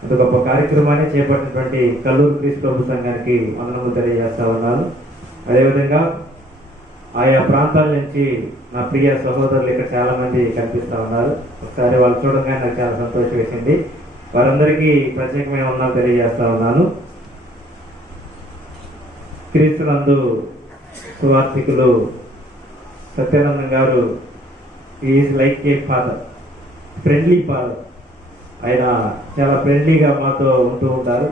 అంత గొప్ప కార్యక్రమాన్ని చేపట్టినటువంటి కల్లూరు క్రీస్తు ప్రభు సంఘానికి వందనములు తెలియజేస్తా ఉన్నాను. అదేవిధంగా ఆయా ప్రాంతాల నుంచి నా ప్రియ సహోదరులు ఇక్కడ చాలా మంది కనిపిస్తా ఉన్నారు. ఒకసారి వాళ్ళు చూడగానే నాకు చాలా సంతోషం వేసింది. వారందరికీ ప్రత్యేకమైన వందనాలు తెలియజేస్తా ఉన్నాను. క్రీస్తునందు సువార్థికులు సత్యానందం గారు is like A father, friendly father. ఆయన చాలా ఫ్రెండ్లీగా మాతో ఉంటూ ఉంటారు.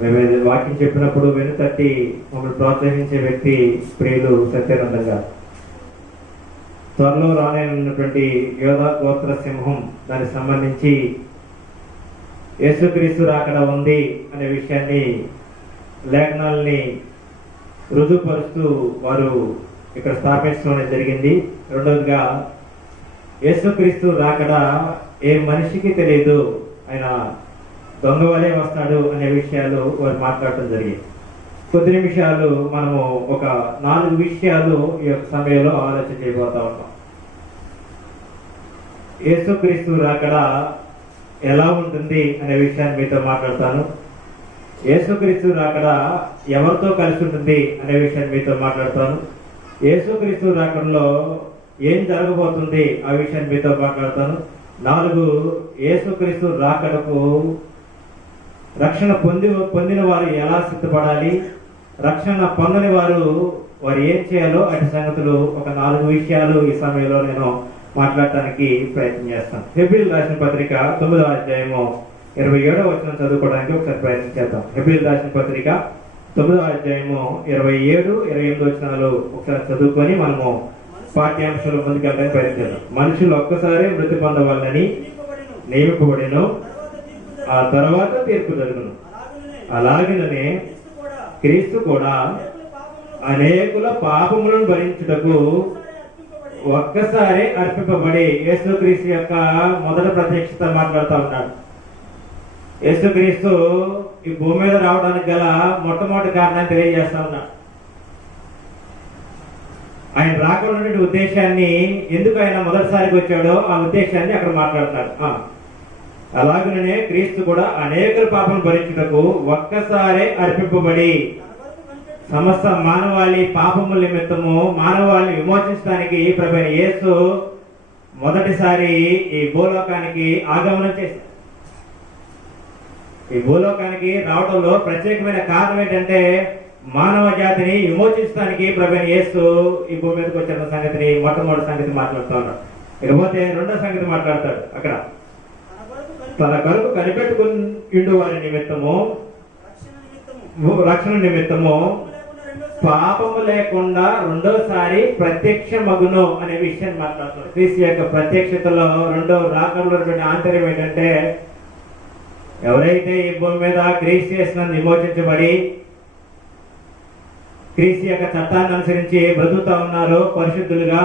మేము వాక్యం చెప్పినప్పుడు వెనుతట్టి మమ్మల్ని ప్రోత్సహించే వ్యక్తి ప్రియులు సత్యానందం గారు. త్వరలో రానున్నటువంటి యోధా గోత్ర సింహం దానికి సంబంధించి యేసుక్రీస్తు రాకడ ఉంది అనే విషయాన్ని లేఖనాలని రుజువుపరుస్తూ వారు ఇక్కడ స్థాపించడం జరిగింది. రెండవదిగా యేసుక్రీస్తు రాకడ ఏ మనిషికి తెలియదు, ఆయన దొంగ వలే వస్తాడు అనే విషయాలు వారు మాట్లాడటం జరిగింది. కొద్ది నిమిషాలు మనము ఒక 4 విషయాలు ఈ యొక్క సమయంలో ఆలోచన చేయబోతా ఉన్నాం. యేసుక్రీస్తు రాకడ ఎలా ఉంటుంది అనే విషయాన్ని మీతో మాట్లాడతాను. యేసుక్రీస్తు రాకడ ఎవరితో కలిసి ఉంటుంది అనే విషయాన్ని మీతో మాట్లాడతాను. యేసుక్రీస్తు రాకడలో ఏం జరగబోతుంది ఆ విషయాన్ని మీతో మాట్లాడతాను. 4 యేసుక్రీస్తు రాకడకు రక్షణ పొందిన వారు ఎలా సిద్ధపడాలి, రక్షణ పొందని వారు ఏం చేయాలో అటు సంగతులు ఒక 4 విషయాలు ఈ సమయంలో నేను మాట్లాడటానికి ప్రయత్నం చేస్తాను. హెబ్రీయులకు రాసిన పత్రిక 9వ అధ్యాయము 27వ వచనం చదువుకోవడానికి ఒకసారి ప్రయత్నం చేద్దాం. హెబ్రీయులకు రాసిన పత్రిక 9వ అధ్యాయము 27, 28 వచనాలు ఒకసారి చదువుకొని మనము పాఠ్యాంశాలు ముందుకెళ్ళడానికి ప్రయత్నిద్దాం. మనుషులు ఒక్కసారి మృతి పొందవాలని నియమింపబడిను, ఆ తర్వాత తీర్పు జరుగును. అలాగనే క్రీస్తు కూడా అనేకుల పాపములను భరించుటకు ఒక్కసారి అర్పింపబడి యేసుక్రీస్తు యొక్క మొదటి ప్రత్యక్షత మాట్లాడుతూ ఉన్నాడు. యేసుక్రీస్తు ఈ భూమి మీద రావడానికి గల మొట్టమొదటి కారణాన్ని తెలియజేస్తా ఉన్నాడు. ఆయన రాకుండా ఉద్దేశాన్ని, ఎందుకు ఆయన మొదటిసారికి వచ్చాడో ఆ ఉద్దేశాన్ని అక్కడ మాట్లాడుతున్నాడు. అలాగనే క్రీస్తు కూడా అనేక పాపం భరించుటకు ఒక్కసారే అర్పింపబడి సమస్త మానవాళి పాపముల నిమిత్తము మానవాళిని విమోచించడానికి ప్రభువైన యేసు మొదటిసారి ఈ భూలోకానికి ఆగమనం చేశారు. ఈ భూలోకానికి రావడంలో ప్రత్యేకమైన కారణం ఏంటంటే మానవ జాతిని విమోచించడానికి ప్రభువైన యేసు ఈ భూమి మీదకి వచ్చిన సంగతిని మొట్టమొదటి సంగతి మాట్లాడుతూ ఉన్నాడు. ఇకపోతే రెండో సంగతి మాట్లాడతాడు. అక్కడ తన కొరకు కనిపెట్టుకుని వారి నిమిత్తము, రక్షణ నిమిత్తము పాపము లేకుండా రెండోసారి ప్రత్యక్ష మగును అనే విషయాన్ని మాట్లాడుతున్నాడు. క్రీస్తు యొక్క ప్రత్యక్షతలో రెండో రాకడలో ఆంతర్యం ఏంటంటే, ఎవరైతే ఈ భూమి మీద క్రీస్తు చేసిన విమోచించబడి క్రీస్తు యొక్క చట్టాన్ని అనుసరించి బ్రతుకుతా ఉన్నారో, పరిశుద్ధులుగా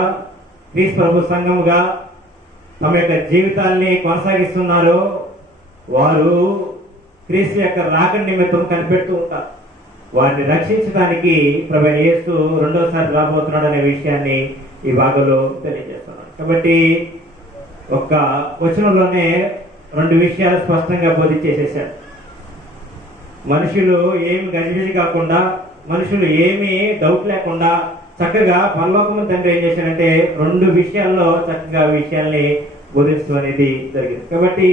క్రీస్తు ప్రభు సంఘముగా తమ యొక్క జీవితాల్ని కొనసాగిస్తున్నారో, వారు క్రీస్తు యొక్క రాకడ నిమిత్తం కనిపెడుతూ ఉంటారు. వారిని రక్షించడానికి ప్రభువైన యేసు రెండోసారి రాబోతున్నాడు అనే విషయాన్ని ఈ భాగంలో తెలియజేస్తున్నాడు. కాబట్టి ఒక్క వచనంలోనే 2 విషయాలు స్పష్టంగా బోధించేసేసాడు. మనుషులు ఏమి గజిబిజి కాకుండా, మనుషులు ఏమీ డౌట్ లేకుండా చక్కగా పరలోకము తండ్రి ఏం చేశాడంటే 2 విషయాల్లో చక్కగా విషయాల్ని బోధిస్తూ అనేది జరిగింది. కాబట్టి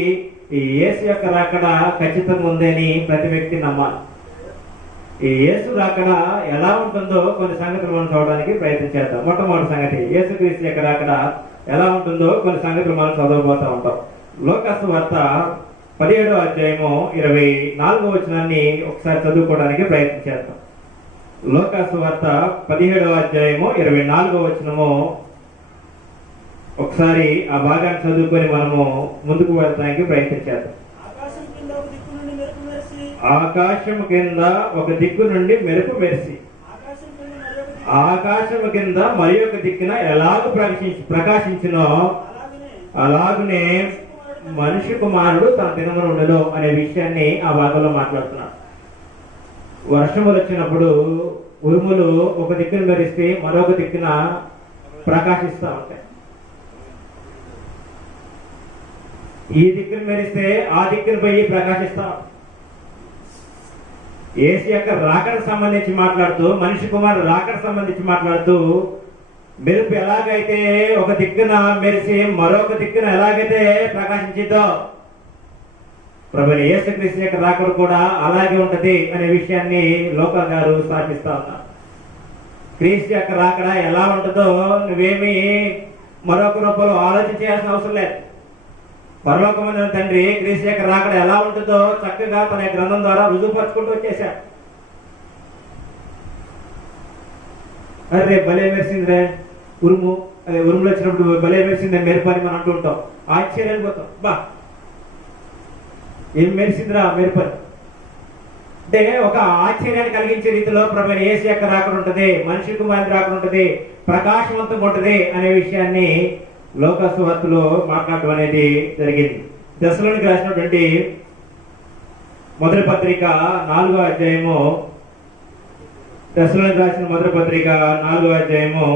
ఈ యేసు యొక్క రాకడ ఖచ్చితంగా ఉందని ప్రతి వ్యక్తి నమ్మాలి. ఈ యేసు రాకడ ఎలా ఉంటుందో కొన్ని సంగతులు మనం చూడడానికి ప్రయత్నం చేద్దాం. మొట్టమొదటి సంగతి, యేసుక్రీస్తు యొక్క రాకడ ఎలా ఉంటుందో కొన్ని సంగతులు మనం చదవబోతా ఉంటాం. లోకాసు వార్త 17వ అధ్యాయము 24వ వచనాన్ని ఒకసారి చదువుకోవడానికి ప్రయత్నం చేద్దాం. లోకాసు వార్త 17వ అధ్యాయము 24వ వచనము ఒకసారి ఆ భాగాన్ని చదువుకొని మనము ముందుకు వెళ్ళడానికి ప్రయత్నం చేద్దాం. ఆకాశము కింద ఒక దిక్కు నుండి మెరుపు మెరిసి, ఆకాశము కింద మరి ఒక దిక్కున ఎలాగ ప్రకాశించినో అలాగనే మనిషి కుమారుడు తన దినమున ఉండడు అనే విషయాన్ని ఆ భాగంలో మాట్లాడుతున్నాడు. వర్షములు వచ్చినప్పుడు ఉరుములు ఒక దిక్కున మెరిస్తే మరొక దిక్కున ప్రకాశిస్తూ ఉంటాయి. ఈ దిక్కును మెరిస్తే ఆ దిక్కును పోయి ప్రకాశిస్తాం. యేసు యొక్క రాకడకు సంబంధించి మాట్లాడుతూ, మనిషి కుమారుడు రాకడకు సంబంధించి మాట్లాడుతూ, మెరుపు ఎలాగైతే ఒక దిక్కున మెరిసి మరొక దిక్కున ఎలాగైతే ప్రకాశించిందో ప్రభు యేసుక్రీస్తు యొక్క రాకడ కూడా అలాగే ఉంటది అనే విషయాన్ని లోకా గారు స్థాపిస్తా ఉన్నారు. క్రీస్తు యొక్క రాకడ ఎలా ఉంటుందో నువ్వేమి మరొక రూపంలో ఆలోచించాల్సిన అవసరం లేదు. పరలోకమైన తండ్రి క్రీస్తు యొక్క రాకడ ఎలా ఉంటుందో చక్కగా తన గ్రంథం ద్వారా రుజువుపరుచుకుంటూ వచ్చేశాడు. అరే భలే మెరిసిందిరే ఉరుము, అదే ఉరుములు వచ్చినప్పుడు భలే మెరిసిందే మెరుపు అని మనం అంటూ ఉంటాం. ఆశ్చర్యానికి పోతాం, బా ఏం మెరిసిందిరా మెరుపు అంటే ఒక ఆశ్చర్యాన్ని కలిగించే రీతిలో ప్రభు యేసు యొక్క రాకడ ఉంటుంది, మనిషి కుమారుడు రాకడ ఉంటుంది, ప్రకాశవంతంగా ఉంటుంది అనే విషయాన్ని లోకా సువార్తలో మాట్లాడటం అనేది జరిగింది. దశలోనికి రాసినటువంటి మొదటి పత్రిక 4వ అధ్యాయము, దశలోనికి రాసిన మొదటి పత్రిక 4వ అధ్యాయము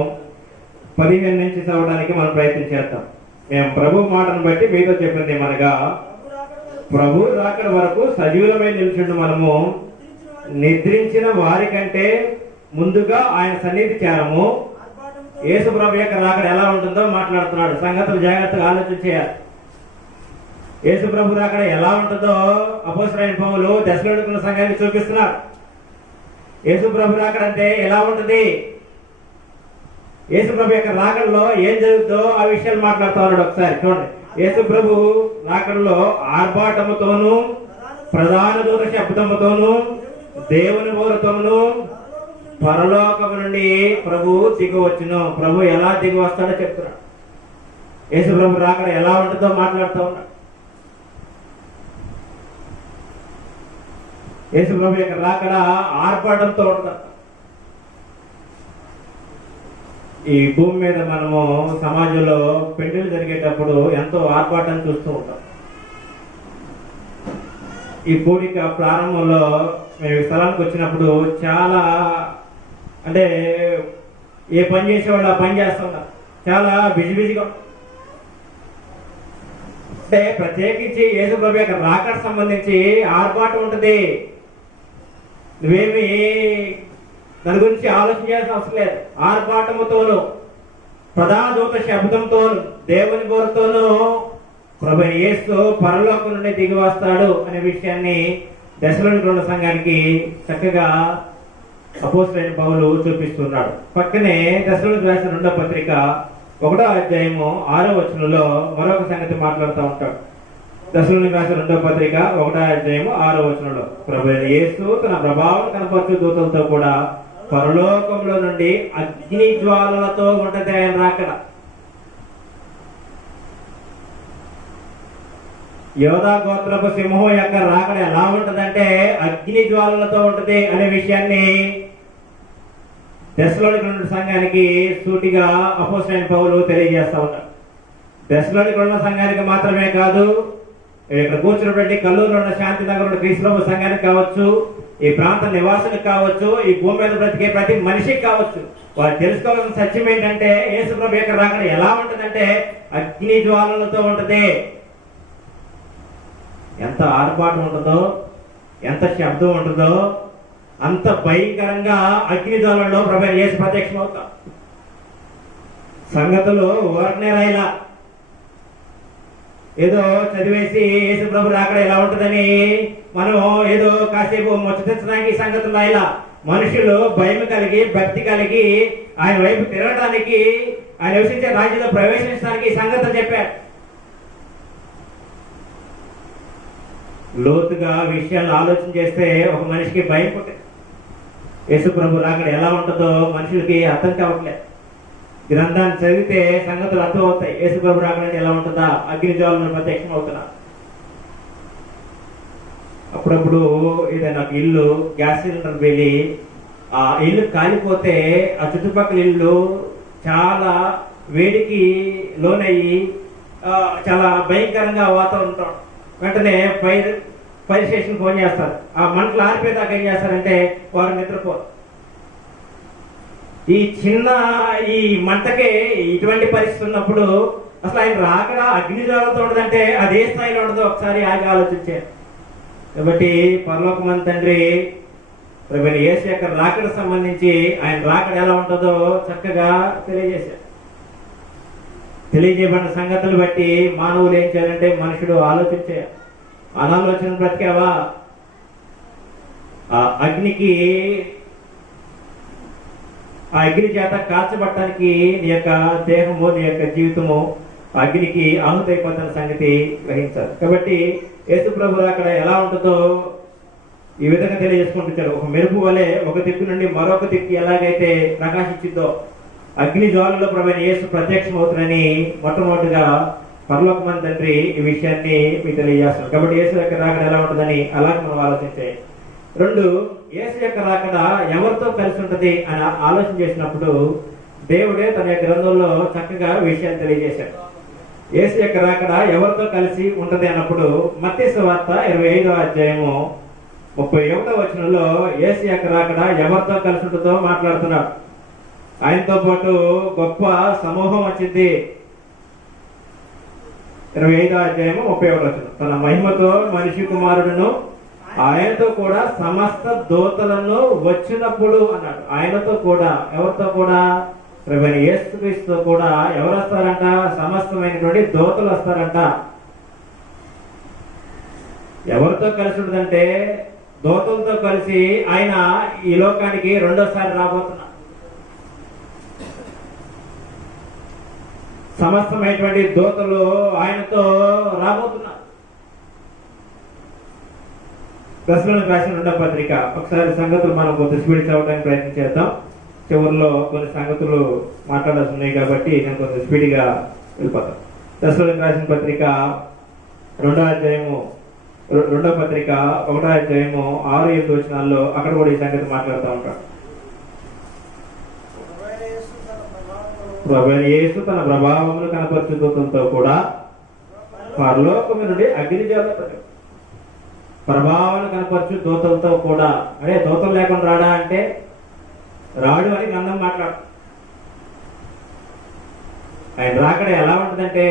15 నుంచి చదవడానికి మనం ప్రయత్నం చేస్తాం. మేము ప్రభు మాటను బట్టి మీతో చెప్పింది ఏమనగా, ప్రభు రాకడ వరకు సజీవులమై నిలిచిండు మనము నిద్రించిన వారి కంటే ముందుగా ఆయన సన్నిధి చేరము. యేసు ప్రభు యొక్క రాకడ ఎలా ఉంటుందో మాట్లాడుతున్నాడు. సంగతులు జాగ్రత్తగా ఆలోచన చేయాలి. యేసు ప్రభు రాకడ ఎలా ఉంటుందో అపోస్తలుడైన పౌలు దశలోనికున్న సంఘానికి చూపిస్తున్నారు. యేసు ప్రభు రాకడ అంటే ఎలా ఉంటుంది, యేసు ప్రభు యొక్క రాకడలో ఏం జరుగుతుందో ఆ విషయాలు మాట్లాడుతూ ఉన్నాడు. ఒకసారి చూడండి. యేసు ప్రభు రాకడలో ఆర్భాటముతోను ప్రధాన దూత శబ్దముతోను దేవుని బోరతోను పరలోకము నుండి ప్రభు దిగి వచ్చును. ప్రభు ఎలా దిగి వస్తాడో చెప్తున్నాడు. యేసు ప్రభు రాకడ ఎలా ఉంటుందో మాట్లాడుతూ ఉన్నాడు. యేసు ప్రభు యొక్క రాకడ ఆర్భాటంతో ఉంటుంది. ఈ భూమి మీద మనము సమాజంలో పెళ్లిళ్ళు జరిగేటప్పుడు ఎంతో ఆర్భాటాన్ని చూస్తూ ఉంటాం. ఈ కూడిక ప్రారంభంలో మేము స్థలానికి వచ్చినప్పుడు చాలా అంటే ఏ పని చేసేవాళ్ళు ఆ పని చేస్తున్నారు, చాలా బిజీగా. అంటే ప్రత్యేకించి యేసు ప్రభు యొక్క రాకడ సంబంధించి ఆర్భాటం ఉంటుంది. నువ్వేమి దాని గురించి ఆలోచించాల్సిన అవసరం లేదు. ఆర్భాటముతోను ప్రధాన దూత శబ్దంతోను దేవుని బోరతోను ప్రభు యేసు పరలోకం నుండి దిగి వస్తాడు అనే విషయాన్ని దశలోనికున్న సంఘానికి చక్కగా అపోస్తలుడైన పౌలు చూపిస్తున్నాడు. పక్కనే దశలోనికి రాసిన 2వ పత్రిక 1వ అధ్యాయము 6వ వచనంలో మరొక సంగతి మాట్లాడుతూ ఉంటాడు. దశలోనికి రాసిన 2వ పత్రిక 1వ అధ్యాయము 6వ వచనంలో ప్రభు యేసు తన ప్రభావం కనపరచు దూతలతో కూడా పరలోకంలో నుండి అగ్ని జ్వాలలతో ఉంటది ఆయన రాకడ. యోధా గోత్రపు సింహం యొక్క రాకడ ఎలా ఉంటదంటే అగ్ని జ్వాలలతో ఉంటది అనే విషయాన్ని దశలోనికున్న సంఘానికి సూటిగా అపోస్తలుడైన పౌలు తెలియజేస్తా ఉంటాడు. దశలోనికున్న సంఘానికి మాత్రమే కాదు, ఇక్కడ కూర్చున్నటువంటి కల్లూరులో ఉన్న శాంతి నగరంలో క్రీస్తు సంఘానికి కావచ్చు, ఈ ప్రాంత నివాసులకు కావచ్చు, ఈ భూమి మీద బ్రతికే ప్రతి మనిషికి కావచ్చు, వారు తెలుసుకోవాల్సిన సత్యం ఏంటంటే యేసు ప్రభు యొక్క రాకడ ఎలా ఉంటుందంటే అగ్ని జ్వాలలతో ఉంటది. ఎంత ఆర్భాటం ఉంటుందో, ఎంత శబ్దం ఉంటుందో అంత భయంకరంగా అగ్ని జ్వాలలో ప్రభు యేసు ప్రత్యక్షం అవుతాం. సంగతులు ఊరకనే రాయలా, ఏదో చదివేసి యేసు ప్రభు రాకడ ఎలా ఉంటుందని మనం ఏదో కాసేపు ముచ్చటించడానికి సంగతులు రాయలా. మనుషులు భయం కలిగి భక్తి కలిగి ఆయన వైపు తిరగడానికి, ఆయన నివసించే రాజ్యంలో ప్రవేశించడానికి సంగతులు చెప్పారు. లోతుగా విషయాలు ఆలోచన చేస్తే ఒక మనిషికి భయం పుట్టింది. యేసు ప్రభు రాకడ ఎలా ఉంటుందో మనుషులకి అర్థం కావట్లేదు. గ్రంథాన్ని చదివితే సంగతులు అర్థం అవుతాయి. యేసు ప్రభు రాకడ ఎలా ఉంటుందా, అగ్ని జ్వాలను ప్రత్యక్షం అవుతున్నా. అప్పుడప్పుడు ఏదైనా ఇల్లు గ్యాస్ సిలిండర్ వెళ్ళి ఆ ఇల్లు కాలిపోతే ఆ చుట్టుపక్కల ఇల్లు చాలా వేడికి లోనయ్యి చాలా భయంకరంగా వాతావరణం. వెంటనే ఫైర్ స్టేషన్ ఫోన్ చేస్తారు. ఆ మంటలు ఆరిపోయేదాకా ఏం చేస్తారంటే వారు నిద్రపోరు. ఈ మంటకే ఇటువంటి పరిస్థితి ఉన్నప్పుడు అసలు ఆయన రాకడ అగ్ని జ్వాలతో ఉండదంటే అదే స్థాయిలో ఉండదో ఒకసారి ఆగి ఆలోచించారు. కాబట్టి పరలోకమంది తండ్రి ప్రభువైన యేసు యొక్క రాకడ సంబంధించి ఆయన రాకడ ఎలా ఉంటుందో చక్కగా తెలియజేశారు. తెలియజేయబడిన సంగతులు బట్టి మానవులు ఏం చేయాలంటే మనుషుడు ఆలోచించే అనాలోచన బ్రతికావా, ఆ అగ్ని చేత కాల్చబట్టడానికి నీ యొక్క దేహము నీ యొక్క జీవితము అగ్నికి ఆహుతైపోతున్న సంగతి గ్రహించాలి. కాబట్టి యేసు ప్రభు అక్కడ ఎలా ఉంటుందో ఈ విధంగా తెలియజేసుకుంటున్నారు. ఒక మెరుపు వలె ఒక దిక్కు నుండి మరొక దిక్కు ఎలాగైతే ప్రకాశించిందో అగ్ని జ్వాలలో ప్రభువైన యేసు ప్రత్యక్షమవుతుందని మొట్టమొదటిగా పరలోకమంది తండ్రి ఈ విషయాన్ని మీకు తెలియజేస్తున్నారు. కాబట్టి యేసు యొక్క రాకడ ఎలా ఉంటుందని అలాగే మనం ఆలోచించే. రెండు, యేసు యొక్క రాకడ ఎవరితో కలిసి ఉంటది అని ఆలోచన చేసినప్పుడు దేవుడే తన యొక్క గ్రంథంలో చక్కగా విషయాన్ని తెలియజేశాడు. యేసు యొక్క రాకడ ఎవరితో కలిసి ఉంటది అన్నప్పుడు మత్తయి సువార్త 25వ అధ్యాయము 31వ వచనంలో యేసు యొక్క రాకడ ఎవరితో కలిసి ఉంటుందో మాట్లాడుతున్నాడు. ఆయనతో పాటు గొప్ప సమూహం వచ్చింది. 25వ అధ్యాయము 31వ వచనం, తన మహిమతో మనిషి కుమారుడును ఆయనతో కూడా సమస్త దూతలను వచ్చినప్పుడు అన్నాడు. ఆయనతో కూడా ఎవరితో కూడా? ప్రభువైన యేసుక్రీస్తుతో కూడా ఎవరు వస్తారంట? సమస్తమైనటువంటి దూతలు వస్తారంట. ఎవరితో కలిసి ఉంటుందంటే దూతలతో కలిసి ఆయన ఈ లోకానికి రెండోసారి రాబోతున్నా. సమస్తమైనటువంటి దూతలు ఆయనతో రాబోతున్నారు. దశలోనికి రాసిన 2వ పత్రిక ఒకసారి సంగతులు మనం కొంత స్పీడ్ చదవడానికి ప్రయత్నం చేద్దాం. చివరిలో కొన్ని సంగతులు మాట్లాడాల్సి ఉన్నాయి కాబట్టి నేను కొంచెం స్పీడ్గా వెళ్ళిపోతాను. దశలోనికి రాసిన పత్రిక 2వ అధ్యాయము 2వ పత్రిక 1వ అధ్యాయము 6-7 వచనాల్లో అక్కడ కూడా ఈ సంగతి మాట్లాడుతూ ఉంటాడు. ప్రభువైన యేసు తన ప్రభావమును కనపరచు దూతలతో కూడా పరలోకము నుండి అగ్ని జ్వాల ప్రభావాన్ని కనపరచు దూతలతో కూడా. అదే దూతలు లేకుండా రాడా అంటే రాడు అని గ్రంథం మాట్లాడు. ఆయన రాకడ ఎలా ఉంటుందంటే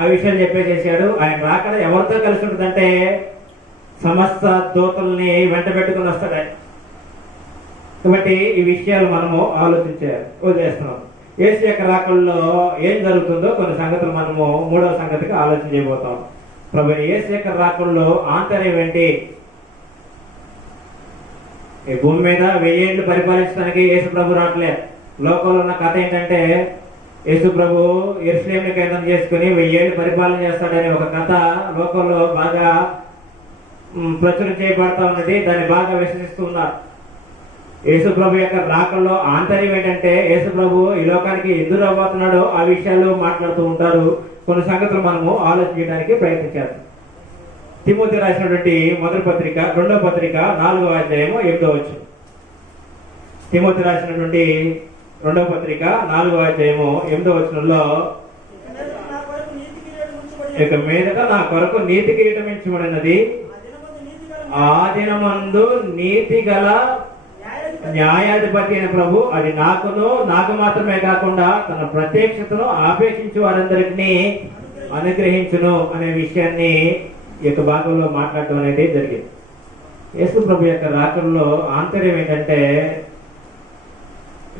ఆ విషయాలు చెప్పేసేసాడు. ఆయన రాకడ ఎవరితో కలిసి ఉంటుందంటే సమస్త దూతల్ని వెంట పెట్టుకుని వస్తాడు ఆయన. కాబట్టి ఈ విషయాలు మనము వదిలేస్తున్నాం. యేసు యొక్క రాకడలో ఏం జరుగుతుందో కొన్ని సంగతులు మనము 3వ సంగతిగా ఆలోచన చేయబోతాం. ప్రభువైన యేసు యొక్క రాకడలో ఆంతర్యం ఏంటి? ఈ భూమి మీద 1000 ఏళ్ళు పరిపాలించడానికి యేసు ప్రభు రావట్లేదు. లోకంలో ఉన్న కథ ఏంటంటే యేసు ప్రభు యెరూషలేముని కేంద్రం చేసుకుని 1000 ఏళ్ళు పరిపాలన చేస్తాడనే ఒక కథ లోకంలో బాగా ప్రచురం చేయబడతా ఉన్నది. దాన్ని బాగా విశ్వసిస్తూ ఉన్నారు. యేసు ప్రభు యొక్క రాకడలో ఆంతర్యం ఏంటంటే యేసు ప్రభు ఈ లోకానికి ఎందుకు రాబోతున్నాడో ఆ విషయాలు మాట్లాడుతూ ఉంటారు. కొన్ని సంగతులు మనము ఆలోచన చేయడానికి ప్రయత్నించారు. తిమోతి రాసినటువంటి మొదటి పత్రిక 2వ పత్రిక 4వ అధ్యాయము 8వ వచనం. తిమోతి రాసినటువంటి 2వ పత్రిక 4వ అధ్యాయము 8వ వచనంలో ఇక మీదట నా కొరకు నీతి కిరీటం ఇచ్చబడినది, ఆ దినమందు నీతి గల న్యాయాధిపతి అయిన ప్రభు అది నాకు మాత్రమే కాకుండా తన ప్రత్యక్షతను ఆపేక్షించే వారందరికీ అనుగ్రహించును అనే విషయాన్ని ఈ యొక్క భాగంలో మాట్లాడటం అనేది జరిగింది. యేసు ప్రభు యొక్క రాకడలో ఆంతర్యం ఏంటంటే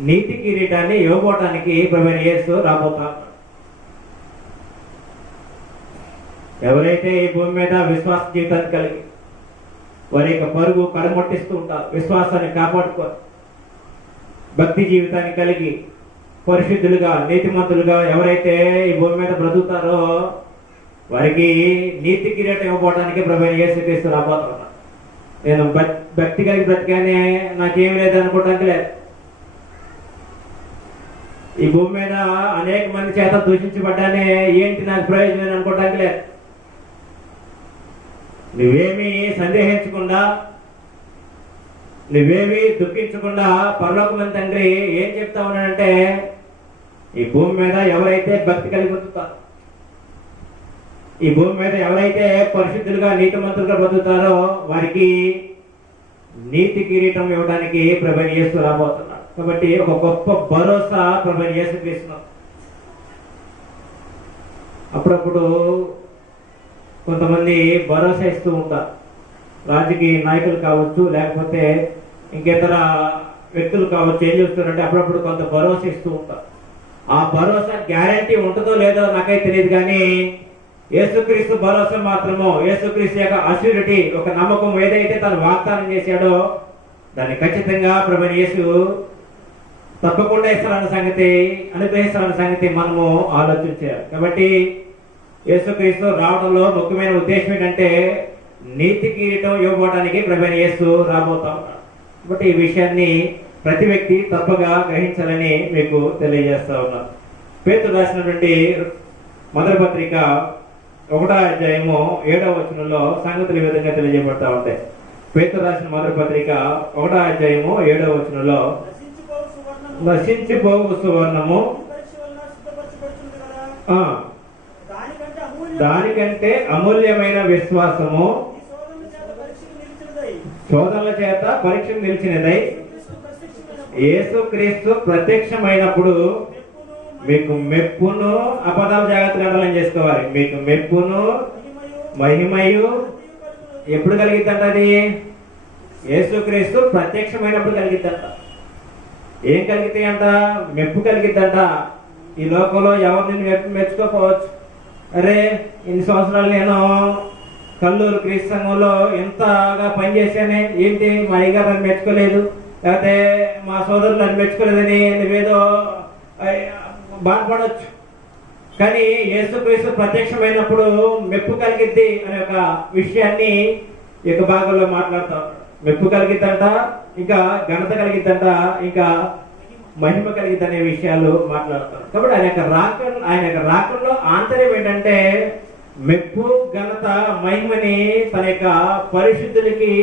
నీతి కిరీటాన్ని ఇవ్వబోటానికి ప్రభువైన యేసు రాబోతారు. ఎవరైతే ఈ భూమి మీద విశ్వాస జీవితాన్ని కలిగి వారి యొక్క పరుగు కడమొట్టిస్తూ ఉంటారు, విశ్వాసాన్ని కాపాడుకోరు, భక్తి జీవితాన్ని కలిగి పరిశుద్ధులుగా నీతిమంతులుగా ఎవరైతే ఈ భూమి మీద బ్రతుకుతారో వారికి నీతి కిరీటం ఇవ్వబోవడానికి ప్రభువైన యేసుక్రీస్తు రాబోతున్నారు. నేను భక్తి కలిగి బ్రతికానే నాకేమి లేదు అనుకోవడానికి లేదు. ఈ భూమి మీద అనేక మంది చేత దూషించబడ్డానే ఏంటి నాకు ప్రయోజనం అనుకోవడానికి లేదు. నువ్వేమీ సందేహించకుండా, నువ్వేమీ దుఃఖించకుండా పరలోకమంది తండ్రి ఏం చెప్తా ఉన్నాడంటే ఈ భూమి మీద ఎవరైతే భక్తి కలిగి బ్రతుకుతారో, ఈ భూమి మీద ఎవరైతే పరిశుద్ధులుగా నీతిమంతులుగా బ్రతుకుతారో వారికి నీతి కిరీటం ఇవ్వడానికి ప్రభువైన యేసు రాబోతున్నాడు. కాబట్టి ఒక గొప్ప భరోసా ప్రభువైన యేసుక్రీస్తు. అప్పుడప్పుడు కొంతమంది భరోసా ఇస్తూ ఉంటారు. రాజకీయ నాయకులు కావచ్చు, లేకపోతే ఇంకేతర వ్యక్తులు కావచ్చు. ఏం చేస్తారంటే అప్పుడప్పుడు కొంత భరోసా ఇస్తూ ఉంటారు. ఆ భరోసా గ్యారంటీ ఉంటుందో లేదో నాకైతే తెలియదు, కానీ యేసుక్రీస్తు భరోసా మాత్రము, యేసుక్రీస్తు యొక్క అష్యూరిటీ, ఒక నమ్మకం ఏదైతే తను వాగ్దానం చేశాడో దాన్ని ఖచ్చితంగా ప్రభువైన యేసు తప్పకుండా ఇస్తారన్న సంగతి, అనుగ్రహిస్తారన్న సంగతి మనము ఆలోచించాలి. కాబట్టి యేసుక్రీస్తు రావడంలో ముఖ్యమైన ఉద్దేశం ఏంటంటే నీతి కిరీటం ఇవ్వబోవడానికి ప్రభువైన యేసు రాబోతా ఉన్నాడు. కాబట్టి ఈ విషయాన్ని ప్రతి వ్యక్తి తప్పగా గ్రహించాలని మీకు తెలియజేస్తా ఉన్నాను. పేతురు రాసినటువంటి మొదటి పత్రిక 1వ అధ్యాయము 7వ వచనంలో సంగతులు ఈ విధంగా తెలియజేయబడతా ఉంటాయి. పేతురు రాసిన మొదటి పత్రిక 1వ అధ్యాయము 7వ వచనంలో నశించిపోవు సువర్ణము దానికంటే అమూల్యమైన విశ్వాసము శోధనల చేత పరీక్ష నిలిచినదై యేసుక్రీస్తు ప్రత్యక్షమైనప్పుడు మీకు మెప్పును, అపదాలు జాగ్రత్తగా అండలం చేసుకోవాలి, మీకు మెప్పును మహిమయు ఎప్పుడు కలిగిద్దంట? అది యేసుక్రీస్తు ప్రత్యక్షమైనప్పుడు కలిగిద్దంట. ఏం కలిగితాయి అంట? మెప్పు కలిగిద్దంట. ఈ లోకంలో ఎవరు నిన్ను మెచ్చుకోకపోవచ్చు. అరే, ఇన్ని సంవత్సరాలు నేను కల్లూరు క్రీస్తు సంఘంలో ఎంతగా పనిచేశానే, ఏంటి మా అయ్యగారు నన్ను మెచ్చుకోలేదు, లేకపోతే మా సోదరులు నన్ను మెచ్చుకోలేదని నువ్వేదో బాధపడవచ్చు. కానీ యేసుక్రీస్తు ప్రత్యక్షమైనప్పుడు మెప్పు కలిగిద్ది అనే ఒక విషయాన్ని ఈ యొక్క భాగంలో మాట్లాడతాం. మెప్పు కలిగిద్దంట, ఇంకా ఘనత కలిగిద్దంట, ఇంకా మహిమ కలిగిద్ది అనే విషయాలు మాట్లాడతారు. కాబట్టి ఆయన యొక్క రాకడలో ఆంతర్యం ఏంటంటే మెప్పు, ఘనత, మహిమని తన యొక్క పరిశుద్ధులకి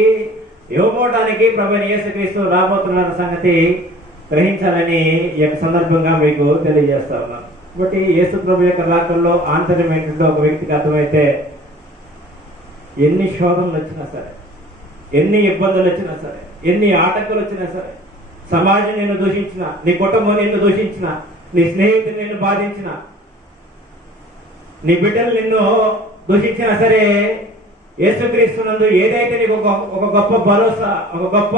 ఇవ్వబోవడానికి ప్రభువైన యేసుక్రీస్తు రాబోతున్న సంగతి గ్రహించాలని ఈ యొక్క సందర్భంగా మీకు తెలియజేస్తా ఉన్నాను. కాబట్టి యేసు ప్రభు యొక్క రాకడలో ఆంతర్యం ఏంటంటే ఒక వ్యక్తికి అర్థమైతే ఎన్ని శోధనలు వచ్చినా సరే, ఎన్ని ఇబ్బందులు వచ్చినా సరే, ఎన్ని ఆటంకాలు వచ్చినా సరే, సమాజం నిన్ను దూషించిన, నీ కుటుంబం నిన్ను దూషించిన, నీ స్నేహితులు నిన్ను బాధించిన, నీ బిడ్డలు నిన్ను దూషించినా సరే, యేసుక్రీస్తునందు ఏదైతే నీకు ఒక గొప్ప భరోసా, ఒక గొప్ప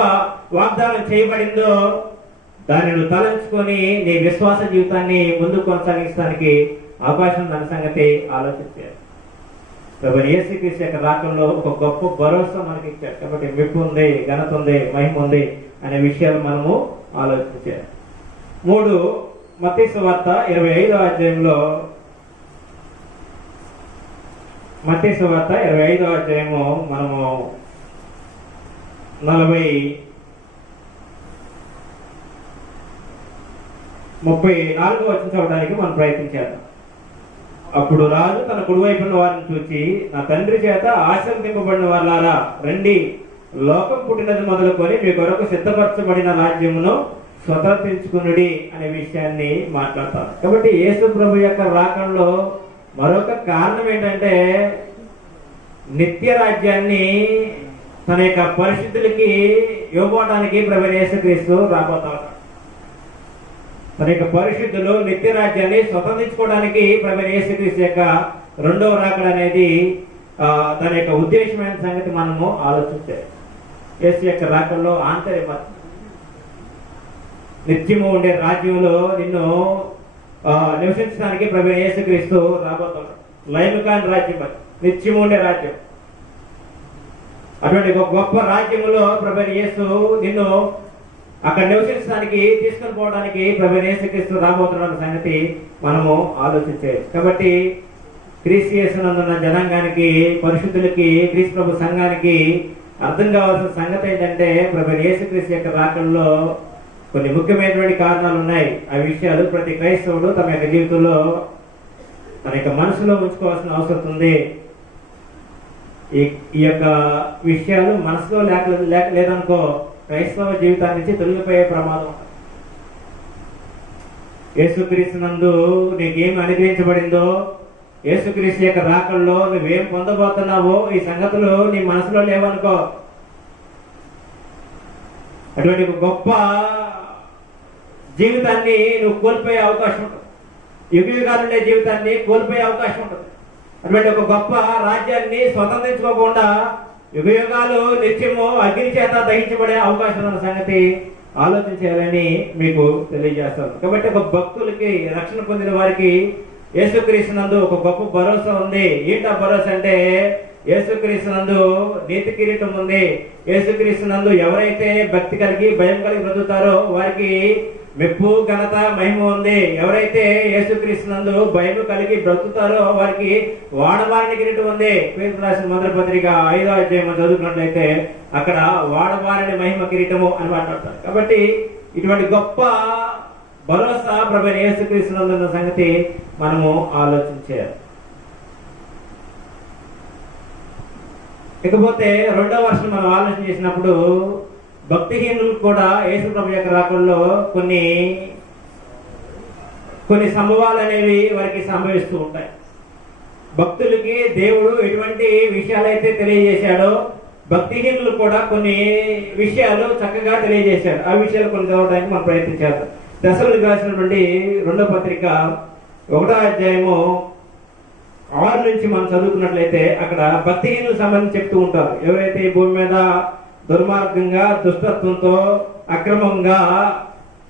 వాగ్దానం చేయబడిందో దాన్ని నువ్వు తలంచుకొని నీ విశ్వాస జీవితాన్ని ముందుకు కొనసాగించడానికి అవకాశం ఉన్న సంగతి ఆలోచించారు. ప్రభువైన యేసుక్రీస్తు యొక్క రాకడలో ఒక గొప్ప భరోసా మనకి ఇచ్చారు. కాబట్టి మెప్పు ఉంది, ఘనత ఉంది, మహిమ ఉంది అనే విషయాలు మనము ఆలోచించారు. 3 మత్తయి సువార్త 25వ అధ్యాయంలో, మత్తయి సువార్త 25వ అధ్యాయము మనము 34వ వచనం చదవడానికి మనం ప్రయత్నించాము. అప్పుడు రాజు తన కుడివైపున్న వారిని చూచి, నా తండ్రి చేత ఆశీర్వదింపబడిన వాళ్ళారా, రండి, లోకం పుట్టినది మొదలుకొని మీ కొరకు సిద్ధపరచబడిన రాజ్యమును స్వతంత్రించుకునుడి అనే విషయాన్ని మాట్లాడతారు. కాబట్టి యేసు ప్రభు యొక్క రాకడలో మరొక కారణం ఏంటంటే నిత్య రాజ్యాన్ని తన యొక్క పరిశుద్ధులకి ఇవ్వబోవడానికి ప్రభువైన యేసుక్రీస్తు రాబోతారు. తన యొక్క పరిశుద్ధులు నిత్య రాజ్యాన్ని స్వతంత్రించుకోవడానికి ప్రభువైన యేసుక్రీస్తు యొక్క రెండవ రాకడ అనేది తన యొక్క ఉద్దేశమైన సంగతి మనము ఆలోచించాలి. యేసు యొక్క రాకడలో ఆంతర్యం నిత్యము ఉండే రాజ్యంలో నిన్ను నివసించడానికి ప్రభువైన యేసుక్రీస్తు రాబోతున్నాడు. లైముకాని రాజ్యం, నిత్యము ఉండే రాజ్యం. అటువంటి ఒక గొప్ప రాజ్యములో ప్రభువైన యేసు నిన్ను అక్కడ నివసించడానికి తీసుకొని పోవడానికి ప్రభువైన యేసుక్రీస్తు రాబోతున్న సంగతి మనము ఆలోచించాలి. కాబట్టి క్రీస్తు యేసునందున్న జనాంగానికి, పరిశుద్ధులకి, క్రీస్తు ప్రభు సంఘానికి అర్థం కావాల్సిన సంగతి ఏంటంటే ప్రభువైన యేసుక్రీస్తు యొక్క రాకడలో కొన్ని ముఖ్యమైనటువంటి కారణాలు ఉన్నాయి. ఆ విషయాలు ప్రతి క్రైస్తవుడు తమ యొక్క జీవితంలో తన యొక్క మనసులో ఉంచుకోవాల్సిన అవసరం ఉంది. ఈ యొక్క విషయాలు మనసులో లేదనుకో క్రైస్తవ జీవితాన్ని నుంచి తొలగిపోయే ప్రమాదం. యేసుక్రీస్తునందు నీకేం అనుగ్రహించబడిందో, యేసుక్రీస్తు యొక్క రాకడలో నువ్వేం పొందబోతున్నావో ఈ సంగతులు నీ మనసులో లేవనుకో, అటువంటి గొప్ప జీవితాన్ని నువ్వు కోల్పోయే అవకాశం ఉంటుంది. యుగ యుగాలు ఉండే జీవితాన్ని కోల్పోయే అవకాశం ఉంటుంది. అటువంటి ఒక గొప్ప రాజ్యాన్ని స్వతంత్రించుకోకుండా యుగ యుగాలు నిత్యము అగ్ని చేత దహించబడే అవకాశం ఉన్న సంగతి ఆలోచించాలని మీకు తెలియజేస్తాను. కాబట్టి ఒక భక్తులకి, రక్షణ పొందిన వారికి యేసుక్రీస్తునందు ఒక గొప్ప భరోసా ఉంది. ఏంటా భరోసా అంటే యేసుక్రీస్తునందు నీతి కిరీటం ఉంది. యేసుక్రీస్తునందు ఎవరైతే భక్తి కలిగి భయం కలిగి బ్రతుకుతారో వారికి మెప్పు, ఘనత, మహిమ ఉంది. ఎవరైతే యేసుక్రీస్తునందు భయం కలిగి బ్రతుకుతారో వారికి వాడబారిన కిరీటం ఉంది. పేతురు రాసిన మొదటి పత్రిక 5వ అధ్యాయం చదువుకున్నట్లయితే అక్కడ వాడబారిన మహిమ కిరీటము అని మాట్లాడతారు. కాబట్టి ఇటువంటి గొప్ప భరోసా ప్రభువైన యేసుక్రీస్తునందు ఉన్న సంగతి మనము ఆలోచించాలి. ఇకపోతే రెండవ వర్షం మనం ఆలోచన చేసినప్పుడు భక్తిహీనులు కూడా యేసు ప్రభు యొక్క రాకల్లో కొన్ని సంభవాలు అనేవి వారికి సంభవిస్తూ ఉంటాయి. భక్తులకి దేవుడు ఎటువంటి విషయాలైతే తెలియజేశాడో భక్తిహీనులు కూడా కొన్ని విషయాలు చక్కగా తెలియజేశాడు. ఆ విషయాలు కొన్ని చదవడానికి మనం ప్రయత్నించారు. దశలకు రాసినటువంటి 2వ పత్రిక 1వ అధ్యాయము 6 నుంచి మనం చదువుకున్నట్లయితే అక్కడ భక్తిహీనులకు సంబంధించి చెప్తూ ఉంటారు. ఎవరైతే ఈ భూమి మీద దుర్మార్గంగా, దుష్టత్వంతో, అక్రమంగా,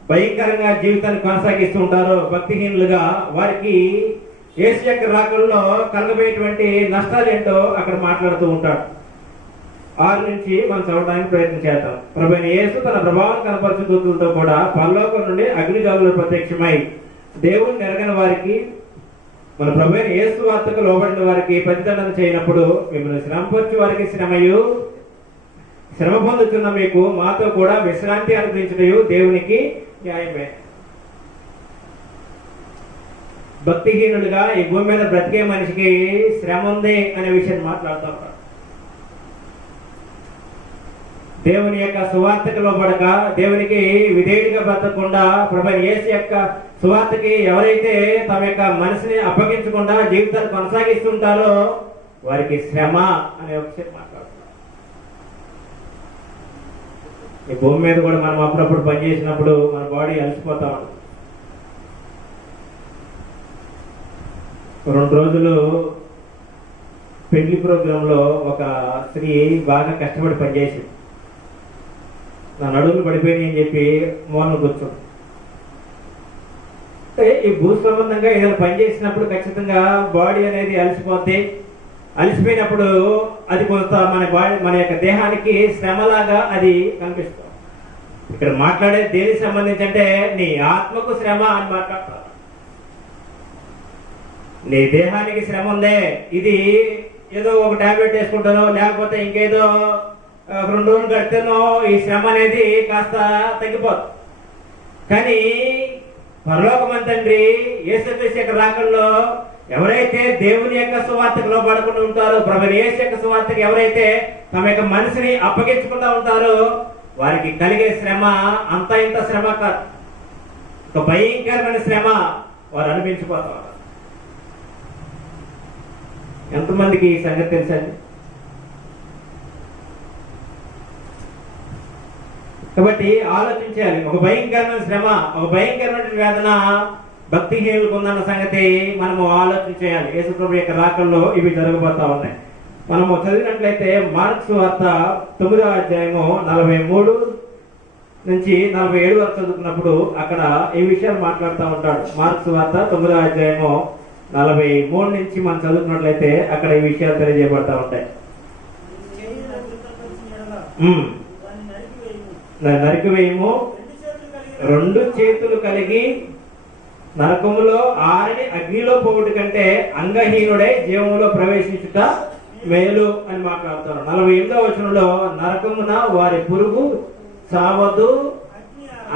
భయంకరంగా జీవితాన్ని కొనసాగిస్తూ ఉంటారో భక్తిహీనులుగా వారికి యేసు యొక్క రాకల్లో కలగబోయేటువంటి నష్టాలు ఏంటో అక్కడ మాట్లాడుతూ ఉంటాడు. 6 నుంచి మనం చదవడానికి ప్రయత్నం చేద్దాం. ప్రభువైన యేసు తన ప్రభావం కనపరచు దూతలతో కూడా పరలోకం నుండి అగ్నిజ్వాలలు ప్రత్యక్షమై దేవుణ్ణి ఎరగని వారికి, మన ప్రభువైన యేసు వార్తకు లోబడిన వారికి ప్రతిదండన చేయనప్పుడు మిమ్మల్ని శ్రమపరచు వారికి శ్రమ పొందుతున్న మీకు మాతో కూడా విశ్రాంతి అనుగ్రహించుటయు దేవునికి న్యాయమే. భక్తిహీనులుగా ఈ భూమి మీద బ్రతికే మనిషికి శ్రమ ఉంది అనే విషయాన్ని మాట్లాడుతూ ఉంటారు. దేవుని యొక్క సువార్తకు లోబడక, దేవునికి విధేయుడిగా బ్రతకకుండా ప్రభువైన యేసు యొక్క సువార్తకి ఎవరైతే తమ యొక్క మనసుని అప్పగించకుండా జీవితాన్ని కొనసాగిస్తుంటారో వారికి శ్రమ అనే ఒక విషయం మాట్లాడుతున్నారు. ఈ భూమి మీద కూడా మనం అప్పుడప్పుడు పనిచేసినప్పుడు మన బాడీ అలసిపోతా ఉంటుంది. 2 రోజులు పెళ్లి ప్రోగ్రాంలో ఒక స్త్రీ బాగా కష్టపడి పనిచేసింది. నా నడుములు పడిపోయినాయి అని చెప్పి మోహన్ కూర్చోండి. అంటే ఈ భూ సంబంధంగా ఏదైనా పని చేసినప్పుడు ఖచ్చితంగా బాడీ అనేది అలసిపోద్ది. అలసిపోయినప్పుడు అది కొంత మన యొక్క దేహానికి శ్రమలాగా అది కనిపిస్తుంది. ఇక్కడ మాట్లాడే దేనికి సంబంధించి అంటే నీ ఆత్మకు శ్రమ అని మాట్లాడతారు. నీ దేహానికి శ్రమ ఉందే, ఇది ఏదో ఒక టాబ్లెట్ వేసుకుంటానో లేకపోతే ఇంకేదో 2 రోజులు గడితేనో ఈ శ్రమ అనేది కాస్త తగ్గిపోతుంది. కానీ పరలోకమంత తండ్రి యేసుక్రీస్తు యొక్క రాకల్లో ఎవరైతే దేవుని యొక్క సువార్తకు లోబడకుండా ఉంటారో, ప్రభువైన యేసు యొక్క సువార్తకు ఎవరైతే తమ యొక్క మనసుని అప్పగించకుండా ఉంటారో వారికి కలిగే శ్రమ అంత ఇంత శ్రమ కాదు, ఒక భయంకరమైన శ్రమ వారు అనిపించిపోతారు. ఎంతమందికి ఈ సంగతి తెలుసండి? కాబట్టి ఆలోచించాలి. ఒక భయంకరమైన శ్రమ, ఒక భయంకరమైన వేదన భక్తిహీనులకు ఉందన్న సంగతి మనము ఆలోచన చేయాలి. యేసు ప్రభు యొక్క రాకల్లో ఇవి జరగబోతా ఉన్నాయి. మనము చదివినట్లయితే మార్క్స్ వార్త 9వ అధ్యాయము 43 నుంచి 47 వరకు చదువుకున్నప్పుడు అక్కడ ఈ విషయాలు మాట్లాడుతూ ఉంటాడు. మార్క్స్ వార్త 9వ అధ్యాయము 43 నుంచి మనం చదువుకున్నట్లయితే అక్కడ ఈ విషయాలు తెలియజేయబడతా ఉంటాయి. నరికివేయము, 2 చేతులు కలిగి నరకములో ఆరిని అగ్నిలో పోవుట కంటే అంగహీనుడై జీవములో ప్రవేశించుట మేలు అని మాట్లాడుతారు. 48వ వచనంలో నరకమున వారి పురుగు చావదు,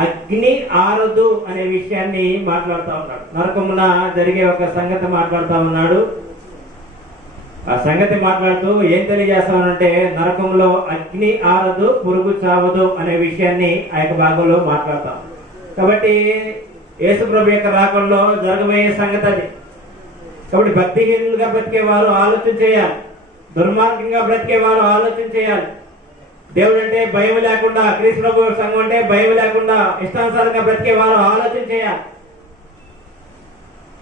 అగ్ని ఆరదు అనే విషయాన్ని మాట్లాడుతూ ఉన్నాడు. నరకమున జరిగే ఒక సంగతి మాట్లాడుతూ ఉన్నాడు. ఆ సంగతి మాట్లాడుతూ ఏం తెలియజేస్తానంటే నరకంలో అగ్ని ఆరదు, పురుగు చావదు అనే విషయాన్ని ఆ యొక్క భాగంలో మాట్లాడతాం. కాబట్టి యేసు ప్రభు యొక్క రాకల్లో జరగబోయే సంగతి అది. కాబట్టి భక్తిహీనులుగా బ్రతికేవారు ఆలోచన చేయాలి, దుర్మార్గంగా బ్రతికేవారు ఆలోచన చేయాలి. దేవుడు అంటే భయం లేకుండా, క్రీస్తు ప్రభు సంఘం అంటే భయం లేకుండా ఇష్టానుసారంగా బ్రతికేవారు ఆలోచన చేయాలి.